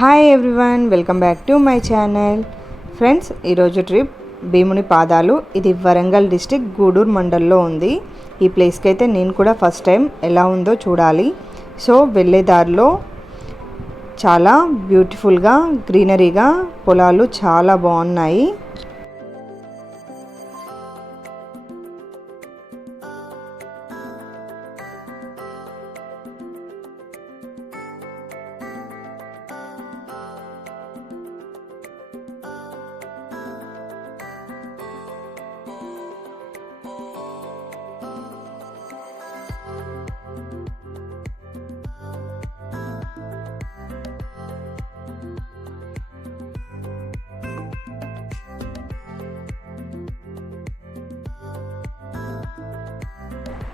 Hi everyone, welcome back to my channel. Friends, ఈరోజు ట్రిప్ భీముని పాదాలు. ఇది వరంగల్ డిస్టిక్ గూడూరు మండల్లో ఉంది. ఈ ప్లేస్కి అయితే నేను కూడా ఫస్ట్ టైం, ఎలా ఉందో చూడాలి. సో వెళ్ళే దారిలో చాలా బ్యూటిఫుల్గా గ్రీనరీగా పొలాలు చాలా బాగున్నాయి.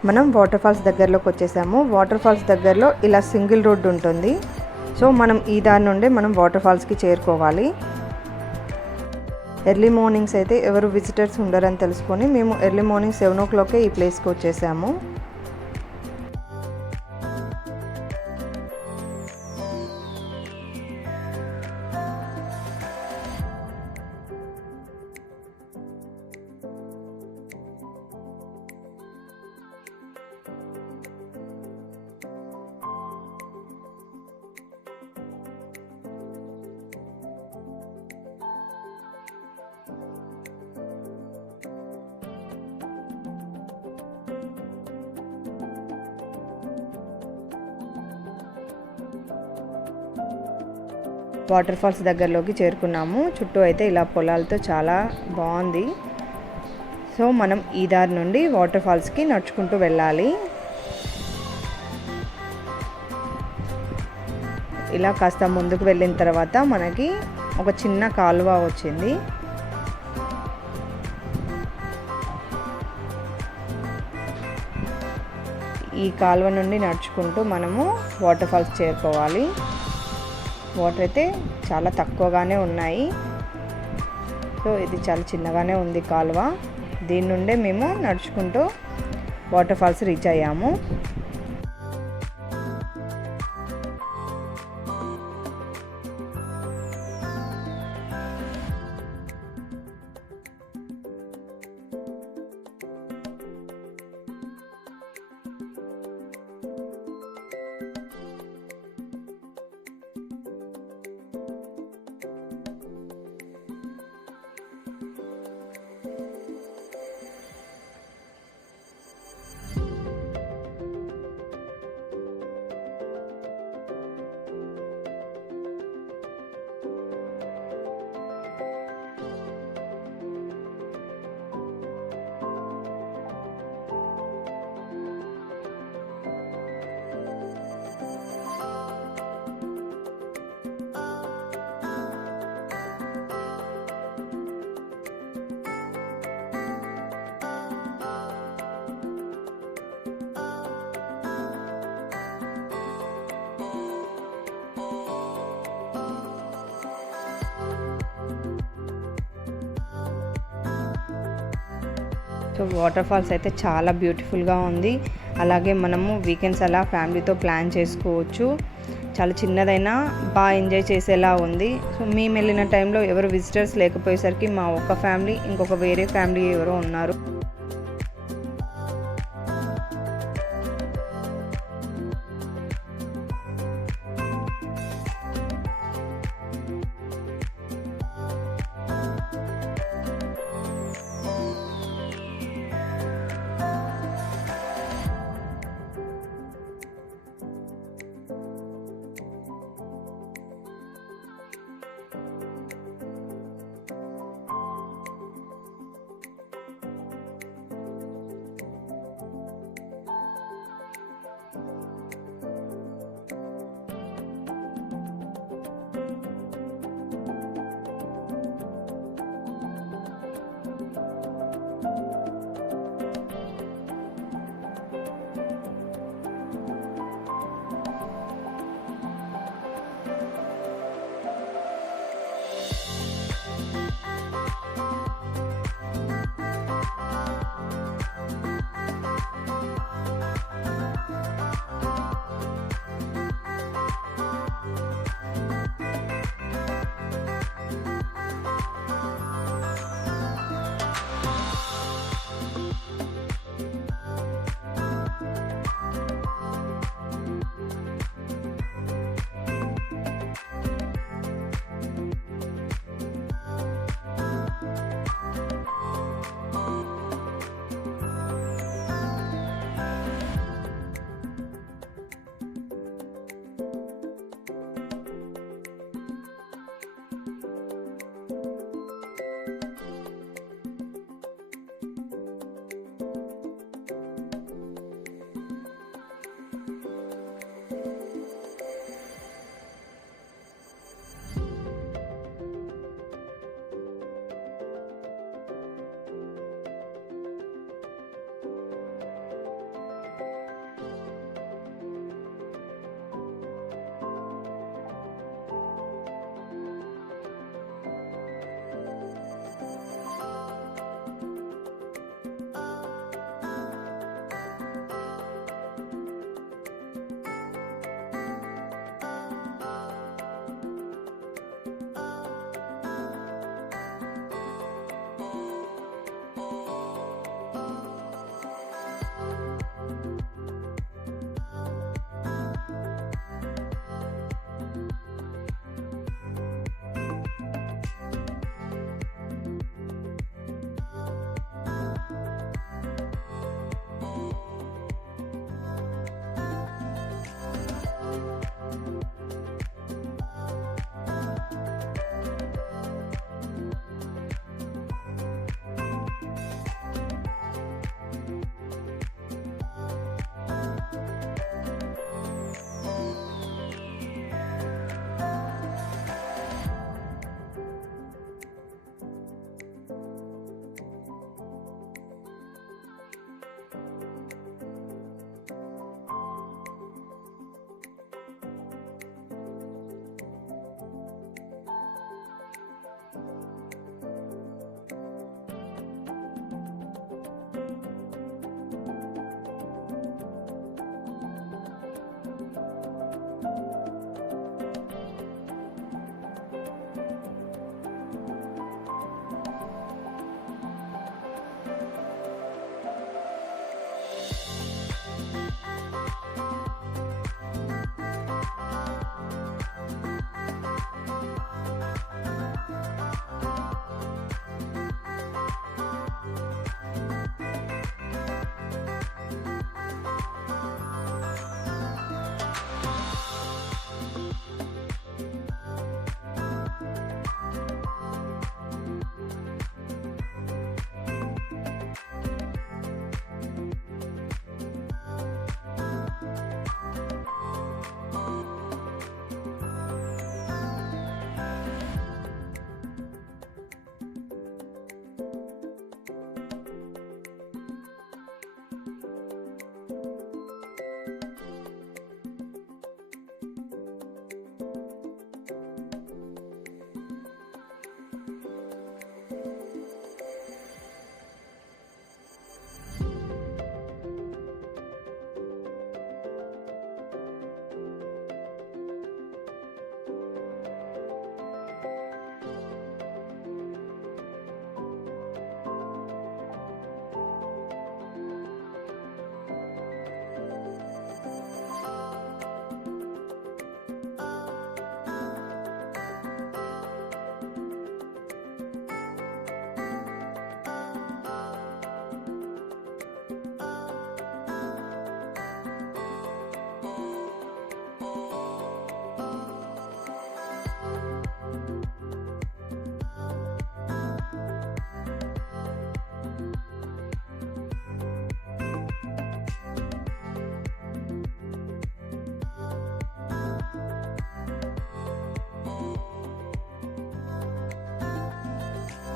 మనం వాటర్ ఫాల్స్ దగ్గరలోకి వచ్చేసాము. వాటర్ ఫాల్స్ దగ్గరలో ఇలా సింగిల్ రోడ్డు ఉంటుంది. సో మనం ఈ దారి నుండి మనం వాటర్ ఫాల్స్కి చేరుకోవాలి. ఎర్లీ మార్నింగ్స్ అయితే ఎవరు విజిటర్స్ ఉండరని తెలుసుకొని మేము ఎర్లీ మార్నింగ్ 7 o'clock ఈ ప్లేస్కి వచ్చేసాము. వాటర్ ఫాల్స్ దగ్గరలోకి చేరుకున్నాము. చుట్టూ అయితే ఇలా పొలాలతో చాలా బాగుంది. సో మనం ఈ దారి నుండి వాటర్ ఫాల్స్కి నడుచుకుంటూ వెళ్ళాలి. ఇలా కాస్త ముందుకు వెళ్ళిన తర్వాత మనకి ఒక చిన్న కాలువ వచ్చింది. ఈ కాలువ నుండి నడుచుకుంటూ మనము వాటర్ ఫాల్స్ చేరుకోవాలి. వాటర్ అయితే చాలా తక్కువగానే ఉన్నాయి. సో ఇది చాలా చిన్నగానే ఉంది కాలువ. దీని నుండే మేము నడుచుకుంటూ వాటర్ ఫాల్స్ రీచ్ అయ్యాము. సో వాటర్ ఫాల్స్ అయితే చాలా బ్యూటిఫుల్గా ఉంది. అలాగే మనము వీకెండ్స్ అలా ఫ్యామిలీతో ప్లాన్ చేసుకోవచ్చు. చాలా చిన్నదైనా బాగా ఎంజాయ్ చేసేలా ఉంది. సో మేము వెళ్ళిన టైంలో ఎవరు విజిటర్స్ లేకపోయేసరికి మా ఒక్క ఫ్యామిలీ, ఇంకొక వేరే ఫ్యామిలీ ఎవరో ఉన్నారు.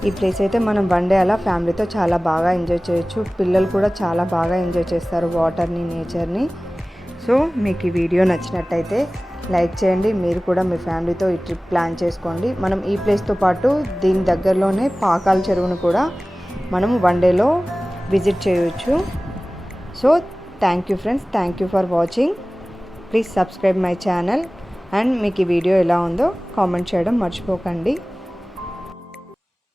ఈ ప్లేస్ అయితే మనం వన్ డే అలా ఫ్యామిలీతో చాలా బాగా ఎంజాయ్ చేయొచ్చు. పిల్లలు కూడా చాలా బాగా ఎంజాయ్ చేస్తారు వాటర్ని, నేచర్ని. సో మీకు ఈ వీడియో నచ్చినట్టయితే లైక్ చేయండి. మీరు కూడా మీ ఫ్యామిలీతో ఈ ట్రిప్ ప్లాన్ చేసుకోండి. మనం ఈ ప్లేస్తో పాటు దీని దగ్గరలోనే పాకాల చెరువును కూడా మనం వన్ డేలో విజిట్ చేయవచ్చు. So thank you friends, thank you for watching. Please subscribe my channel. And మీకు ఈ వీడియో ఎలా ఉందో కామెంట్ చేయడం మర్చిపోకండి.